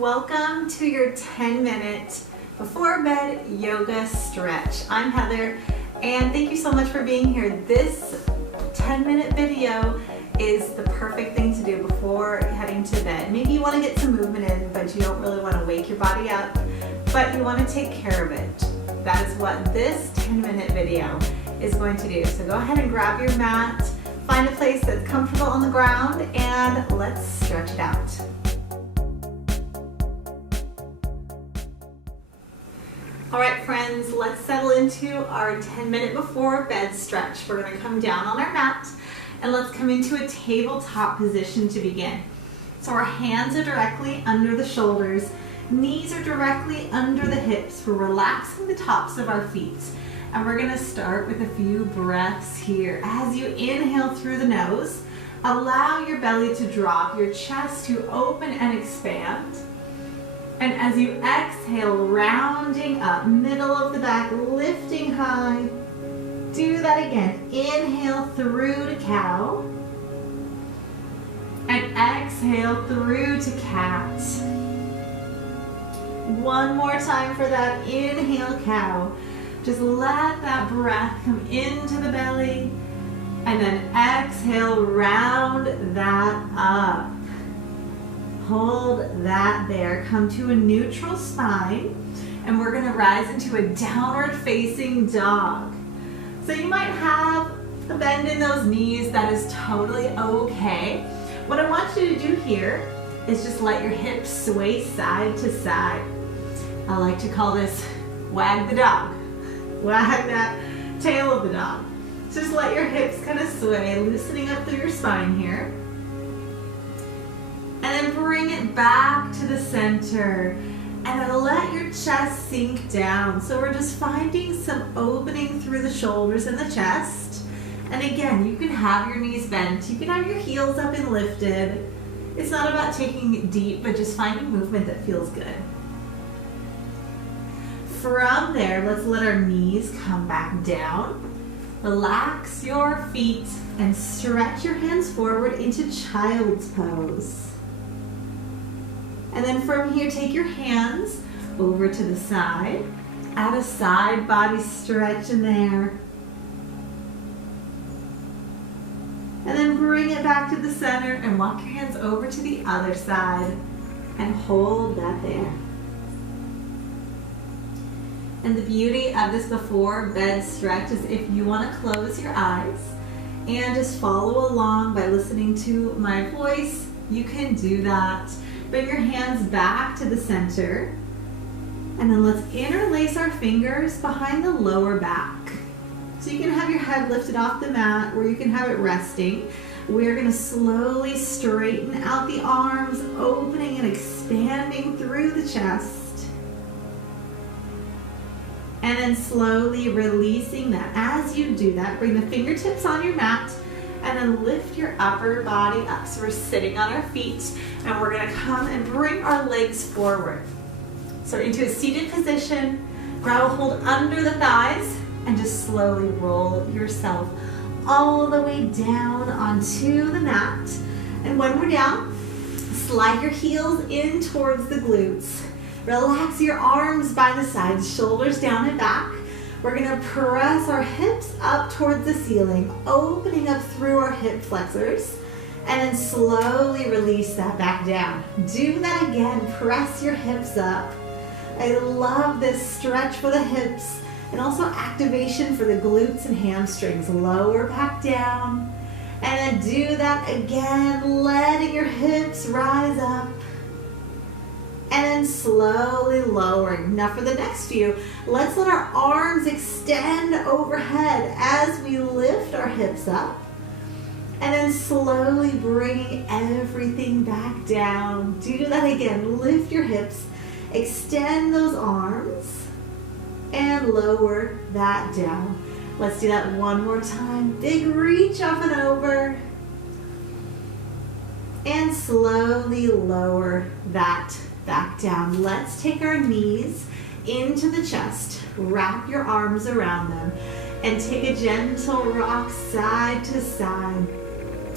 Welcome to your 10-minute before bed yoga stretch. I'm Heather and thank you so much for being here. This 10-minute video is the perfect thing to do before heading to bed. Maybe you want to get some movement in, but you don't really want to wake your body up, but you want to take care of it. That is what this 10-minute video is going to do. So go ahead and grab your mat, find a place that's comfortable on the ground, and let's stretch it out. All right, friends, let's settle into our 10-minute before bed stretch. We're going to come down on our mat and let's come into a tabletop position to begin. So our hands are directly under the shoulders, knees are directly under the hips. We're relaxing the tops of our feet. And we're going to start with a few breaths here. As you inhale through the nose, allow your belly to drop, your chest to open and expand. And as you exhale, rounding up, middle of the back, lifting high. Do that again. Inhale through to cow. And exhale through to cat. One more time for that. Inhale, cow. Just let that breath come into the belly. And then exhale, round that up. Hold that there. Come to a neutral spine, and we're going to rise into a downward facing dog. So you might have a bend in those knees. That is totally okay. What I want you to do here is just let your hips sway side to side. I like to call this wag the dog. Wag that tail of the dog. Just let your hips kind of sway, loosening up through your spine here. And then bring it back to the center. And then let your chest sink down. So we're just finding some opening through the shoulders and the chest. And again, you can have your knees bent. You can have your heels up and lifted. It's not about taking it deep, but just finding movement that feels good. From there, let's let our knees come back down. Relax your feet and stretch your hands forward into child's pose. And then from here, take your hands over to the side. Add a side body stretch in there. And then bring it back to the center and walk your hands over to the other side and hold that there. And the beauty of this before bed stretch is if you want to close your eyes and just follow along by listening to my voice, you can do that. Bring your hands back to the center, and then let's interlace our fingers behind the lower back. So you can have your head lifted off the mat, or you can have it resting. We're going to slowly straighten out the arms, opening and expanding through the chest. And then slowly releasing that. As you do that, bring the fingertips on your mat, and then lift your upper body up. So we're sitting on our feet, and we're gonna come and bring our legs forward. So into a seated position, grab a hold under the thighs, and just slowly roll yourself all the way down onto the mat. And when we're down, slide your heels in towards the glutes. Relax your arms by the sides, shoulders down and back. We're going to press our hips up towards the ceiling, opening up through our hip flexors, and then slowly release that back down. Do that again. Press your hips up. I love this stretch for the hips and also activation for the glutes and hamstrings. Lower back down, and then do that again, letting your hips rise up. And then slowly lowering. Now for the next few, let's let our arms extend overhead as we lift our hips up. And then slowly bringing everything back down. Do that again. Lift your hips, extend those arms, and lower that down. Let's do that one more time. Big reach up and over. And slowly lower that back down. Let's take our knees into the chest. Wrap your arms around them and take a gentle rock side to side,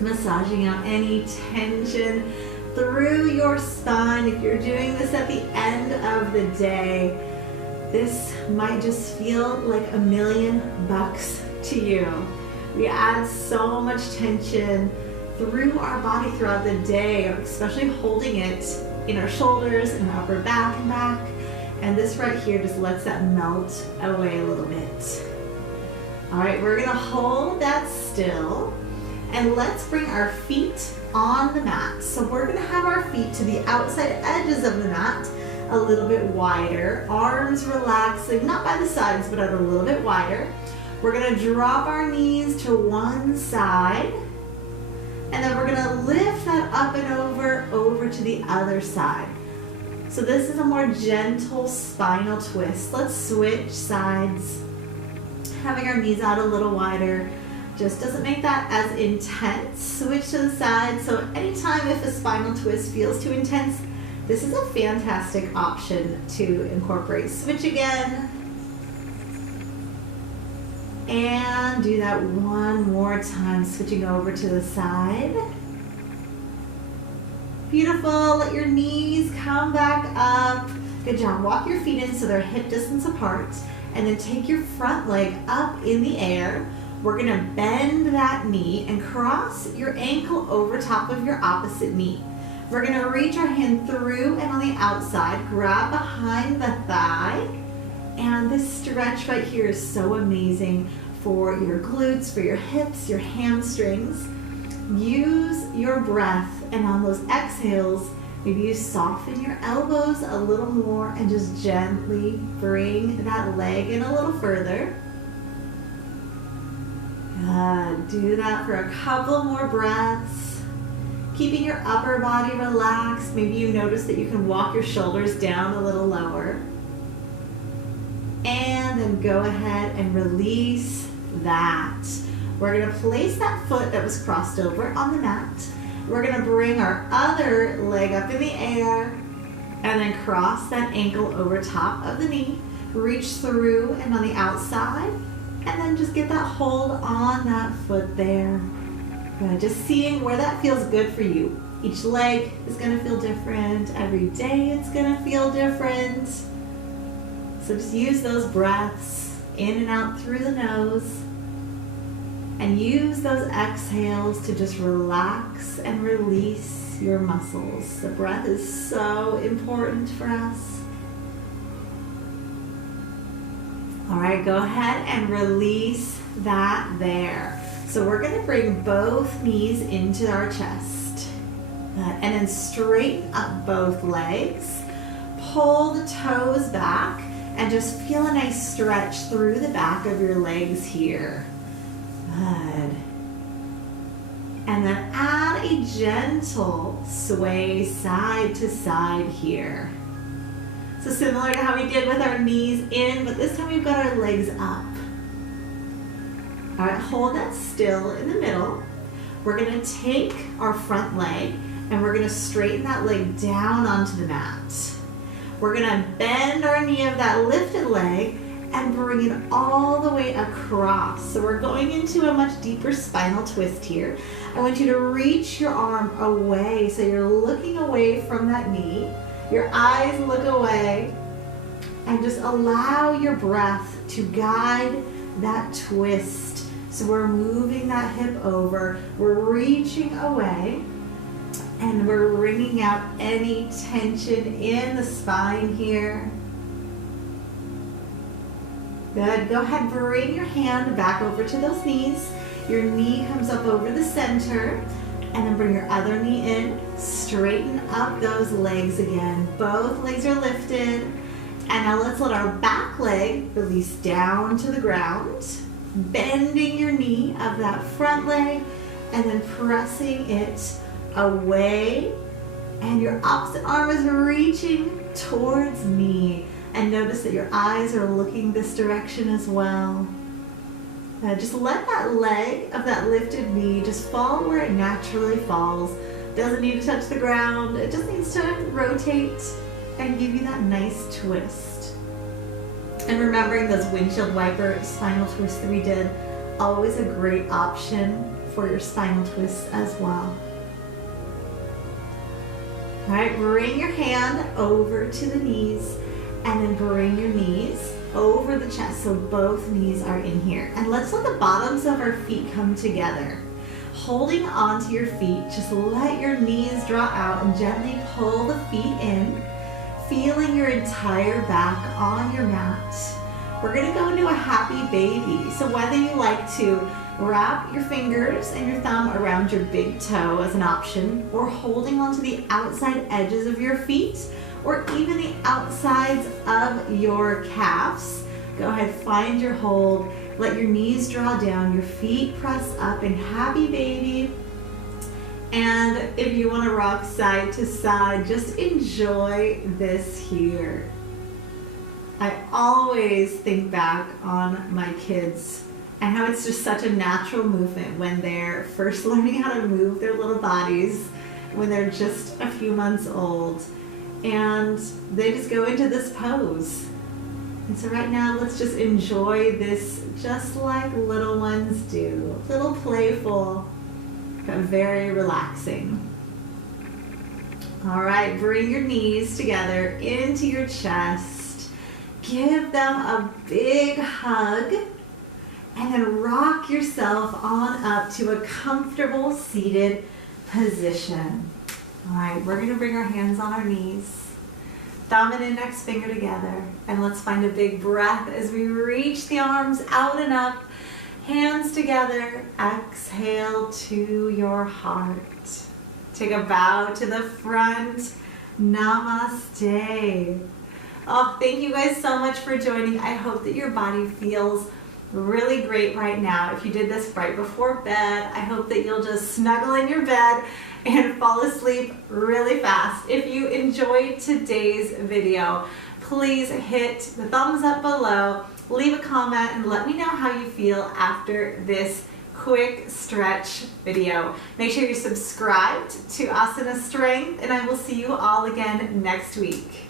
massaging out any tension through your spine. If you're doing this at the end of the day, this might just feel like $1,000,000 to you. We add so much tension through our body throughout the day, especially holding it in our shoulders and our upper back and back. And this right here just lets that melt away a little bit. All right, we're gonna hold that still, and let's bring our feet on the mat. So we're gonna have our feet to the outside edges of the mat, a little bit wider, arms relaxing, not by the sides, but a little bit wider. We're gonna drop our knees to one side, and then we're gonna lift that up and over to the other side. So this is a more gentle spinal twist. Let's switch sides. Having our knees out a little wider just doesn't make that as intense. Switch to the side. So anytime if a spinal twist feels too intense, this is a fantastic option to incorporate. Switch again. And do that one more time, switching over to the side. Beautiful, let your knees come back up. Good job, walk your feet in so they're hip distance apart, and then take your front leg up in the air. We're gonna bend that knee and cross your ankle over top of your opposite knee. We're gonna reach our hand through and on the outside, grab behind the thigh, and this stretch right here is so amazing for your glutes, for your hips, your hamstrings. Use your breath, and on those exhales, maybe you soften your elbows a little more and just gently bring that leg in a little further. Good. Do that for a couple more breaths. Keeping your upper body relaxed. Maybe you notice that you can walk your shoulders down a little lower. And then go ahead and release that. We're going to place that foot that was crossed over on the mat. We're going to bring our other leg up in the air and then cross that ankle over top of the knee. Reach through and on the outside, and then just get that hold on that foot there. Good. Just seeing where that feels good for you. Each leg is going to feel different. Every day it's going to feel different. So just use those breaths in and out through the nose. And use those exhales to just relax and release your muscles. The breath is so important for us. All right, go ahead and release that there. So we're going to bring both knees into our chest. And then straighten up both legs. Pull the toes back and just feel a nice stretch through the back of your legs here. Good. And then add a gentle sway side to side here. So similar to how we did with our knees in, but this time we've got our legs up. All right, hold that still in the middle. We're gonna take our front leg and we're gonna straighten that leg down onto the mat. We're gonna bend our knee of that lifted leg and bring it all the way across. So we're going into a much deeper spinal twist here. I want you to reach your arm away. So you're looking away from that knee. Your eyes look away. And just allow your breath to guide that twist. So we're moving that hip over. We're reaching away. And we're wringing out any tension in the spine here. Good. Go ahead, bring your hand back over to those knees. Your knee comes up over the center, and then bring your other knee in. Straighten up those legs again. Both legs are lifted. And now let's let our back leg release down to the ground. Bending your knee of that front leg, and then pressing it away. And your opposite arm is reaching towards me. And notice that your eyes are looking this direction as well. Just let that leg of that lifted knee just fall where it naturally falls. Doesn't need to touch the ground. It just needs to rotate and give you that nice twist. And remembering those windshield wiper spinal twists that we did, always a great option for your spinal twists as well. All right, bring your hand over to the knees and then bring your knees over the chest so both knees are in here. And let's let the bottoms of our feet come together. Holding onto your feet, just let your knees draw out and gently pull the feet in, feeling your entire back on your mat. We're gonna go into a happy baby. So whether you like to wrap your fingers and your thumb around your big toe as an option, or holding onto the outside edges of your feet, or even the outsides of your calves, go ahead, find your hold. Let your knees draw down, your feet press up in happy baby. And if you want to rock side to side, just enjoy this here. I always think back on my kids and how it's just such a natural movement when they're first learning how to move their little bodies, when they're just a few months old, and they just go into this pose. And so right now, let's just enjoy this just like little ones do. A little playful, but very relaxing. All right, bring your knees together into your chest. Give them a big hug. And then rock yourself on up to a comfortable seated position. All right, we're gonna bring our hands on our knees. Thumb and index finger together, and let's find a big breath as we reach the arms out and up, hands together, exhale to your heart. Take a bow to the front, namaste. Oh, thank you guys so much for joining. I hope that your body feels really great right now. If you did this right before bed, I hope that you'll just snuggle in your bed and fall asleep really fast. If you enjoyed today's video, please hit the thumbs up below, leave a comment, and let me know how you feel after this quick stretch video. Make sure you're subscribed to Asana Strength, and I will see you all again next week.